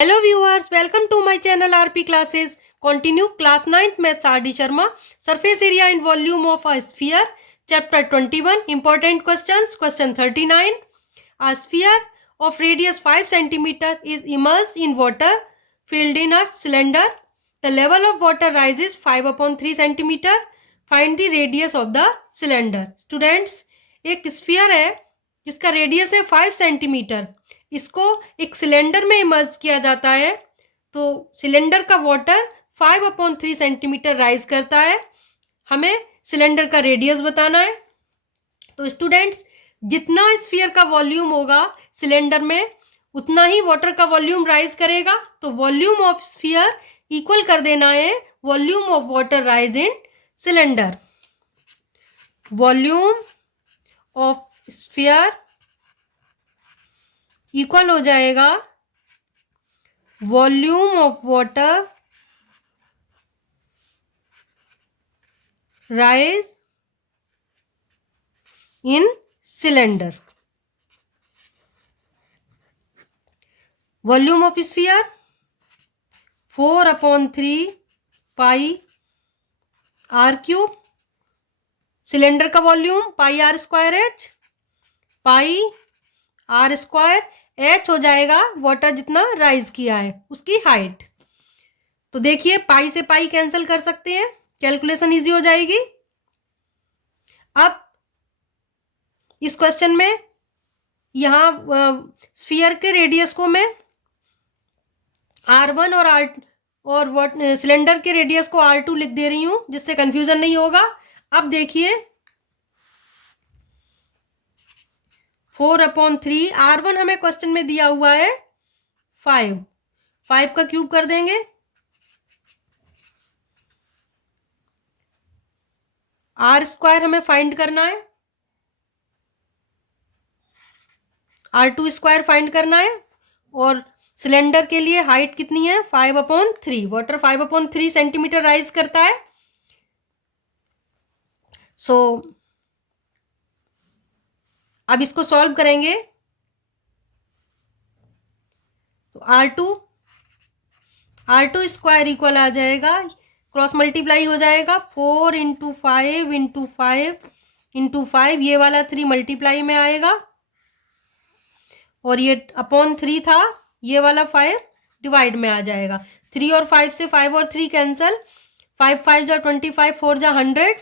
Hello viewers, welcome to my channel RP Classes. Continue class 9th Maths RD Sharma. Surface area and volume of a sphere. Chapter 21. Important questions. Question 39. A sphere of radius 5 cm is immersed in water filled in a cylinder. The level of water rises 5/3 cm. Find the radius of the cylinder. Students, एक sphere है जिसका radius है 5 centimetre. इसको एक cylinder में emerge किया जाता है. तो सिलेंडर का वाटर 5/3 सेंटीमीटर राइज करता है. हमें सिलेंडर का रेडियस बताना है. तो स्टूडेंट्स, जितना स्फीयर का वॉल्यूम होगा सिलेंडर में उतना ही वाटर का वॉल्यूम राइज करेगा. तो वॉल्यूम ऑफ स्फीयर इक्वल कर देना है volume of water rise in cylinder. Volume of sphere equal हो जाएगा volume of water rise in cylinder. Volume of sphere 4/3 pi are cube. Cylinder का volume pi are square h. Pi are square h हो जाएगा water जितना rise किया है उसकी height. तो देखिए, पाई से पाई कैंसिल कर सकते हैं, कैलकुलेशन इजी हो जाएगी. अब इस क्वेश्चन में यहां स्फीयर के रेडियस को मैं R1 और सिलेंडर के रेडियस को R2 लिख दे रही हूं जिससे कंफ्यूजन नहीं होगा. अब देखिए 4/3 R1 हमें क्वेश्चन में दिया हुआ है 5 का क्यूब कर देंगे. आर स्क्वायर हमें फाइंड करना है, R2 स्क्वायर फाइंड करना है. और सिलेंडर के लिए हाइट कितनी है 5/3. वाटर 5/3 सेंटीमीटर राइज करता है. सो अब इसको सॉल्व करेंगे तो R2 स्क्वायर इक्वल आ जाएगा, क्रॉस मल्टीप्लाई हो जाएगा 4 × 5 × 5 × 5. ये वाला 3 मल्टीप्लाई में आएगा और ये अपॉन 3 था, ये वाला 5 डिवाइड में आ जाएगा. 3 और 5 से 5 और 3 कैंसल. 5 5 जा 25, 4 जा 100.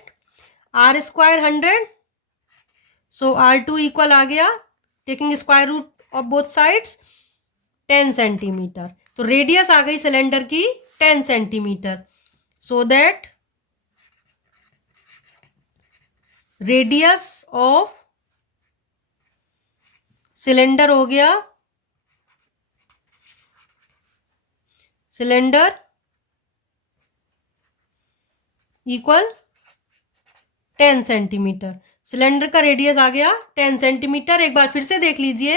R square 100. So R2 equal आ गया, taking square root of both sides, 10 centimetre. तो रेडियस आ गई सिलेंडर की 10 centimetre. So that radius of cylinder हो गया सिलेंडर इक्वल 10 सेंटीमीटर. सिलेंडर का रेडियस आ गया 10 सेंटीमीटर. एक बार फिर से देख लीजिए,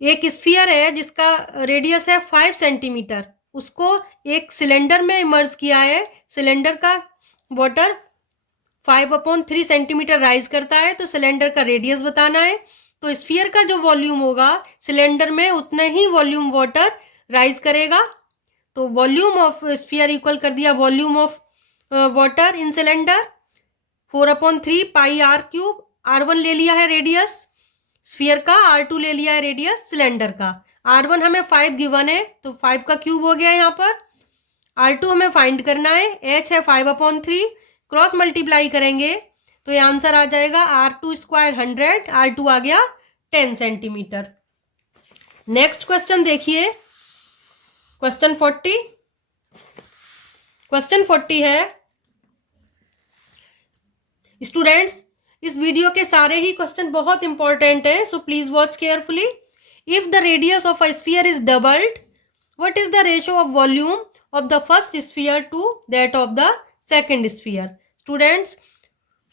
एक स्फीयर है जिसका रेडियस है 5 सेंटीमीटर, उसको एक सिलेंडर में इमर्ज किया है. सिलेंडर का वाटर 5/3 सेंटीमीटर राइज करता है. तो सिलेंडर का रेडियस बताना है. तो स्फीयर का जो वॉल्यूम होगा सिलेंडर में उतना ही वॉल्यूम वाटर राइज करेगा. तो वॉल्यूम ऑफ स्फीयर इक्वल कर दिया volume of water in cylinder. 4/3 pi are cube. R1 ले लिया है रेडियस स्फीयर का, R2 ले लिया है रेडियस सिलेंडर का. R1 हमें 5 गिवन है तो 5 का क्यूब हो गया यहाँ पर. R2 हमें फाइंड करना है, H है 5/3. क्रॉस मल्टीप्लाई करेंगे तो ये आंसर आ जाएगा R2 स्क्वायर 100. R2 आ गया 10 सेंटीमीटर. नेक्स्ट क्वेश्चन देखिए, क्वेश्चन 40. क्वेश्चन 40 है, स्टूडेंट्स इस वीडियो के सारे ही क्वेश्चन बहुत इंपॉर्टेंट हैं, so please watch carefully. If the radius of a sphere is doubled, what is the ratio of volume of the first sphere to that of the second sphere. Students,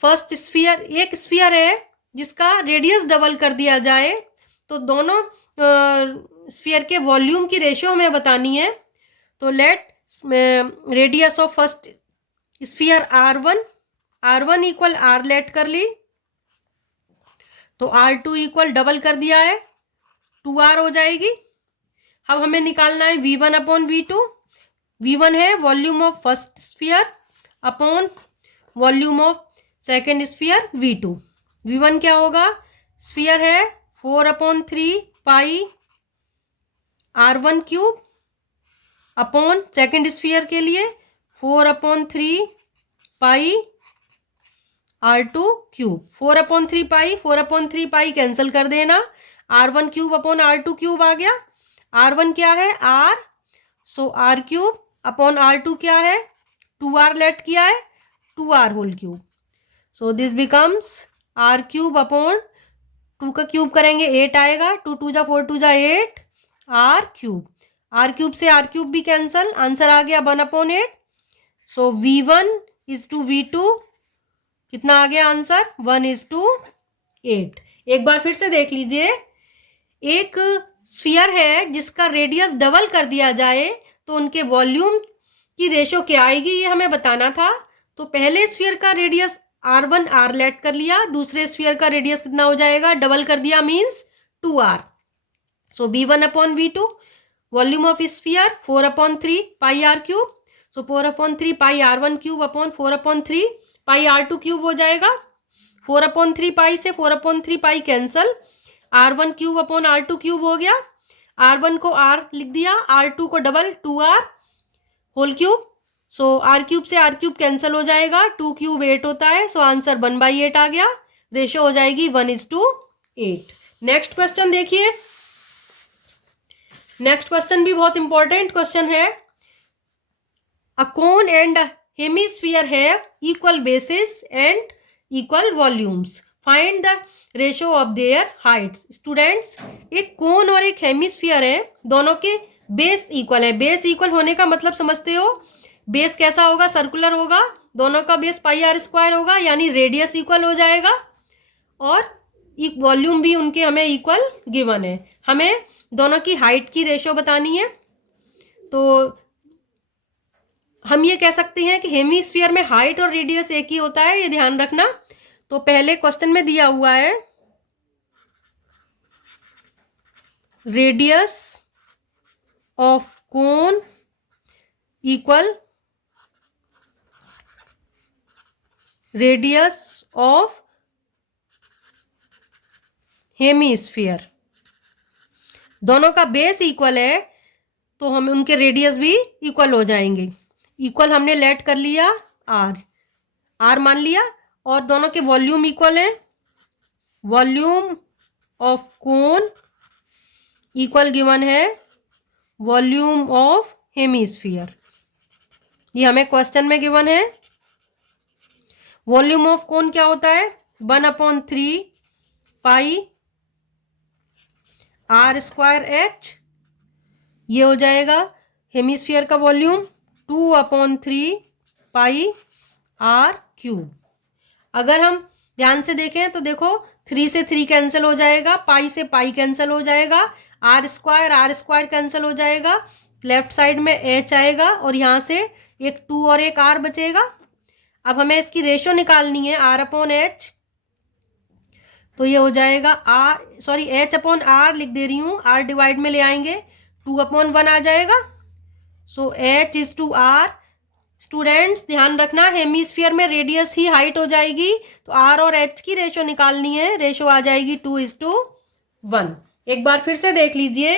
first sphere एक sphere है जिसका radius double कर दिया जाए तो दोनों sphere के volume की रेशियो हमें बतानी है. तो let radius of first sphere R1 equal R let कर ली. तो R2 इक्वल डबल कर दिया है 2R हो जाएगी. अब हमें निकालना है V1 अपॉन V2। V1 है volume of first sphere upon volume of second sphere V2। V1 क्या होगा, स्फीयर है 4/3 पाई R1 cube upon second sphere के लिए 4/3 पाई R2 क्यूब। 4/3 पाई कैंसिल कर देना, R1 cube upon R2 cube आ गया। R1 क्या है R, so R cube upon R2 क्या है 2R लेट किया है 2R whole cube. So this becomes R cube upon 2 का क्यूब करेंगे 8 आएगा, 2 2 जा 4 2 जा 8 R क्यूब। R क्यूब से R क्यूब भी कैंसल, आंसर आ गया 1/8। सो V1 इज टू V2 कितना आ गया आंसर 1:8। एक बार फिर से देख लीजिए, एक स्फीयर है जिसका रेडियस डबल कर दिया जाए तो उनके वॉल्यूम की रेशो क्या आएगी ये हमें बताना था। तो पहले स्फीयर का रेडियस R1 R लेट कर लिया, दूसरे स्फीयर का रेडियस कितना हो जाएगा, डबल कर दिया means 2R। So V1 upon V2 volume of sphere 4/3 pi R cube. So 4/3 pi R1 cube upon 4/3 pi R2 cube हो जाएगा। 4/3 पाई से 4/3 पाई cancel, R1 cube upon R2 cube हो गया। R1 को R लिख दिया, R2 को डबल 2R होल क्यूब। सो R cube से R क्यूब कैंसिल हो जाएगा, 2 क्यूब 8 होता है। सो आंसर 1/8 आ गया, रेशो हो जाएगी 1:8। नेक्स्ट क्वेश्चन देखिए, नेक्स्ट क्वेश्चन भी बहुत इंपॉर्टेंट क्वेश्चन है। A cone and hemisphere have equal bases and equal volumes, find the ratio of their heights. Students, एक कोन और एक हेमिस्फीयर है, दोनों के बेस इक्वल है। बेस इक्वल होने का मतलब समझते हो, बेस कैसा होगा, सर्कुलर होगा, दोनों का बेस πr² होगा, यानी रेडियस इक्वल हो जाएगा और वॉल्यूम भी उनके हमें इक्वल गिवन है। हमें दोनों की हाइट की रेशो बतानी है। तो हम ये कह सकते हैं कि हेमिस्फीयर में हाइट और रेडियस एक ही होता है, ये ध्यान रखना। तो पहले क्वेश्चन में दिया हुआ है radius of cone equal radius of hemisphere, दोनों का बेस इक्वल है तो हम उनके रेडियस भी इक्वल हो जाएंगे। इक्वल हमने लेट कर लिया R मान लिया, और दोनों के वॉल्यूम इक्वल है। Volume of cone equal given है वॉल्यूम ऑफ हेमिस्फीयर, ये हमें क्वेश्चन में गिवन है। वॉल्यूम ऑफ कोन क्या होता है 1/3 पाई R²H, ये हो जाएगा हेमिस्फीयर का वॉल्यूम 2/3 पाई R क्यूब। अगर हम ध्यान से देखें तो देखो 3 से 3 कैंसिल हो जाएगा, पाई से पाई कैंसिल हो जाएगा, R² कैंसिल हो जाएगा, लेफ्ट साइड में H आएगा और यहाँ से एक 2 और एक R बचेगा। अब हमें इसकी रेशो निकालनी है R/H, तो ये हो जाएगा H/R लिख दे रही हूँ, R डिवाइड में ले आएंगे 2/1 आ जाएगा। So H is two R। Students ध्यान रखना, हेमिस्फीयर में रेडियस ही हाइट हो जाएगी, तो R और H की रेशो निकालनी है, रेशो आ जाएगी 2:1। एक बार फिर से देख लीजिए,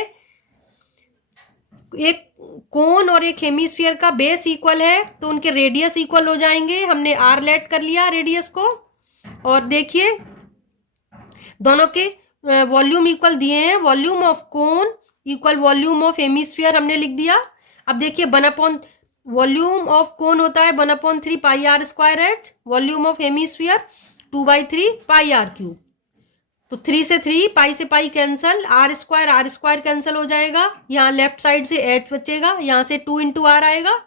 एक कोन और एक हेमिस्फीयर का बेस इक्वल है तो उनके रेडियस इक्वल हो जाएंगे। हमने R लेट कर लिया रेडियस को, और देखिए दोनों के वॉल्यूम इक्वल दिए हैं। Volume of cone equal volume of hemisphere हमने लिख दिया। अब देखिए वॉल्यूम ऑफ कोन होता है 1/3 पाई R²H, volume of hemisphere 2/3 pi R cube. तो 3 से 3, पाई से पाई कैंसल, R² कैंसिल हो जाएगा, यहाँ लेफ्ट साइड से H बचेगा, यहाँ से 2 × R आएगा,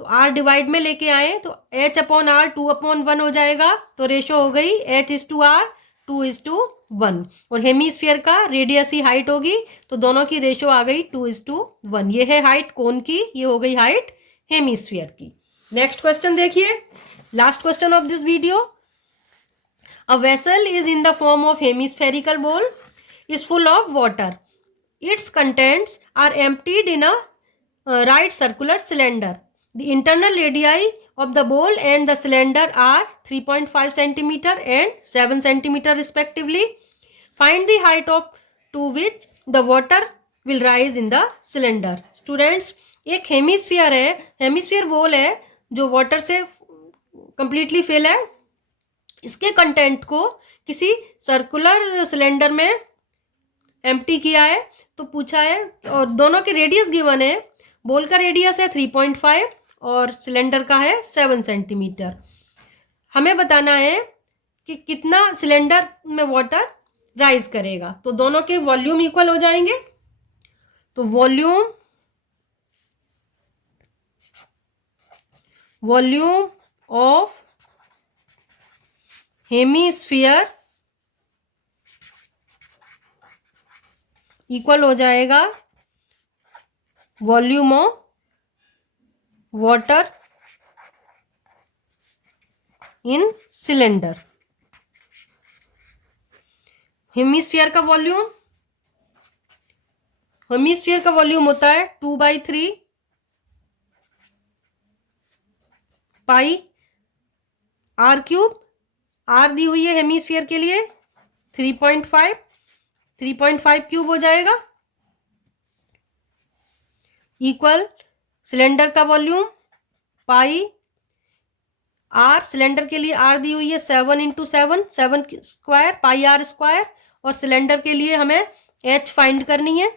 तो R डिवाइड में लेके आए तो H/R 2/1 हो जाएगा। तो रेशो हो गई H/R 2:1, और हेमिस्फीयर का रेडियस ही हाइट होगी, तो दोनों की रेशो आ गई 2:1। ये है हाइट कोन की, ये हो गई हाइट हेमिस्फीयर की। नेक्स्ट क्वेश्चन देखिए, last question of this video. A vessel is in the form of hemispherical bowl is full of water. Its contents are emptied in a right circular cylinder. The internal radii of the bowl and the cylinder are 3.5 centimeter and 7 centimeter respectively. Find the height of to which the water will rise in the cylinder. Students, एक hemisphere है, hemisphere बोल है जो water से completely fill है. इसके content को किसी सर्कुलर सिलेंडर में एम्प्टी किया है. तो पूछा है और दोनों के रेडियस गिवन है. बोल का रेडियस है 3.5 और सिलेंडर का है 7 सेंटीमीटर. हमें बताना है कि कितना सिलेंडर में वाटर राइज करेगा. तो दोनों के वॉल्यूम इक्वल हो जाएंगे. तो वॉल्यूम ऑफ हेमिस्फीयर इक्वल हो जाएगा volume of water in cylinder. Hemisphere का वॉल्यूम होता है 2/3 pi are cube. Are the हुई है हेमिस्फीयर के लिए 3.5 क्यूब हो जाएगा. इक्वल सिलेंडर का वॉल्यूम पाई आर. सिलेंडर के लिए आर दी हुई है 7 × 7 स्क्वायर पाई आर स्क्वायर. और सिलेंडर के लिए हमें एच फाइंड करनी है.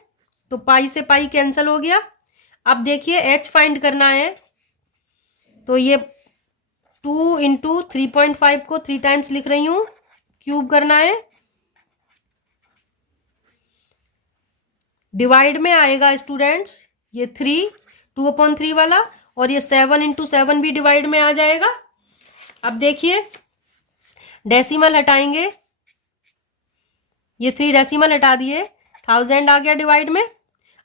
तो पाई से पाई कैंसिल हो गया. अब देखिए एच फाइंड करना है. तो ये 2 × 3.5 को 3 टाइम्स लिख रही हूं. क्यूब करना है. डिवाइड में आएगा स्टूडेंट्स ये 2/3 वाला. और ये 7 × 7 भी डिवाइड में आ जाएगा. अब देखिए डेसिमल हटाएंगे. ये 3 डेसिमल हटा दिए. 1000 आ गया डिवाइड में.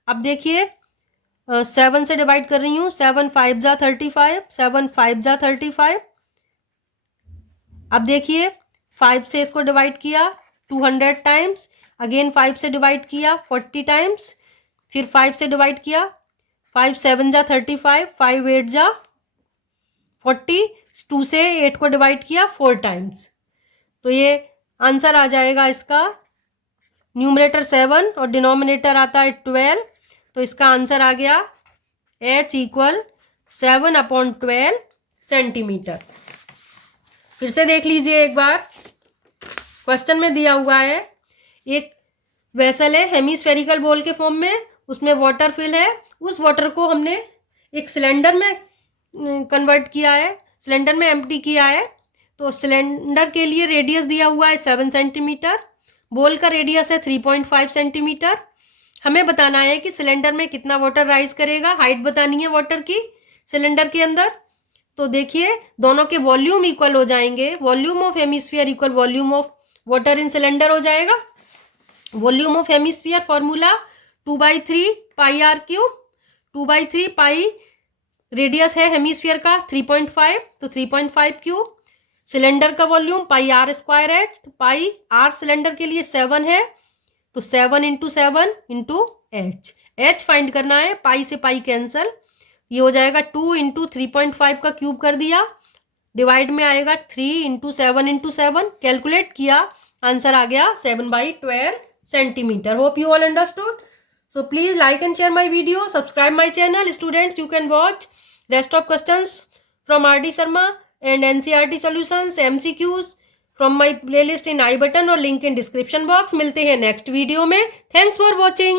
अब देखिए 7 से डिवाइड कर रही हूँ. 7 5 जा 35. 7 5 जा 35. अब देखिए 5 से इसको डिवाइड किया 200 टाइम्स. अगेन 5 से डिवाइड किया 40 टाइम्स. फिर 5 से डिवाइड किया. 5 7 जा 35. 5 8 जा 40. 2 से 8 को डिवाइड किया 4 टाइम्स. तो ये आंसर आ जाएगा इसका. न्यूमरेटर 7 और डिनोमिनेटर आता है 12. तो इसका आंसर आ गया H = 7/12 सेंटीमीटर. फिर से देख लीजिए एक बार. क्वेश्चन में दिया हुआ है एक वेसल है हेमिस्फेरिकल बोल के फॉर्म में. उसमें वाटर फिल है. उस वाटर को हमने एक सिलेंडर में कन्वर्ट किया है, सिलेंडर में एम्प्टी किया है. तो सिलेंडर के लिए रेडियस दिया हुआ है 7 सेंटीमीटर. बोल का रेडियस है 3.5 सेंटीमीटर. हमें बताना है कि सिलेंडर में कितना वाटर राइज करेगा. हाइट बतानी है वाटर की सिलेंडर के अंदर. तो देखिए दोनों के वॉल्यूम इक्वल हो जाएंगे. Volume of hemisphere equal volume of water in cylinder हो जाएगा. Volume of hemisphere formula 2/3 pi are cube. 2/3 pi radius है हेमिस्फीयर का 3.5. तो 3.5 क्यूब. सिलेंडर का वॉल्यूम पाई आर स्क्वायर है. तो पाई आर सिलेंडर के लिए 7 है. तो 7 × 7 × H. H फाइंड करना है. पाई से पाई कैंसल. ये हो जाएगा 2 × 3.5 का क्यूब कर दिया. डिवाइड में आएगा 3 × 7 × 7. कैलकुलेट किया. आंसर आ गया 7/12 centimetre. Hope you all understood. So please like and share my video. Subscribe my channel. Students, you can watch rest of questions from R.D. Sharma and NCERT solutions, MCQs from my playlist in I button और link in description box. मिलते हैं next video में. Thanks for watching.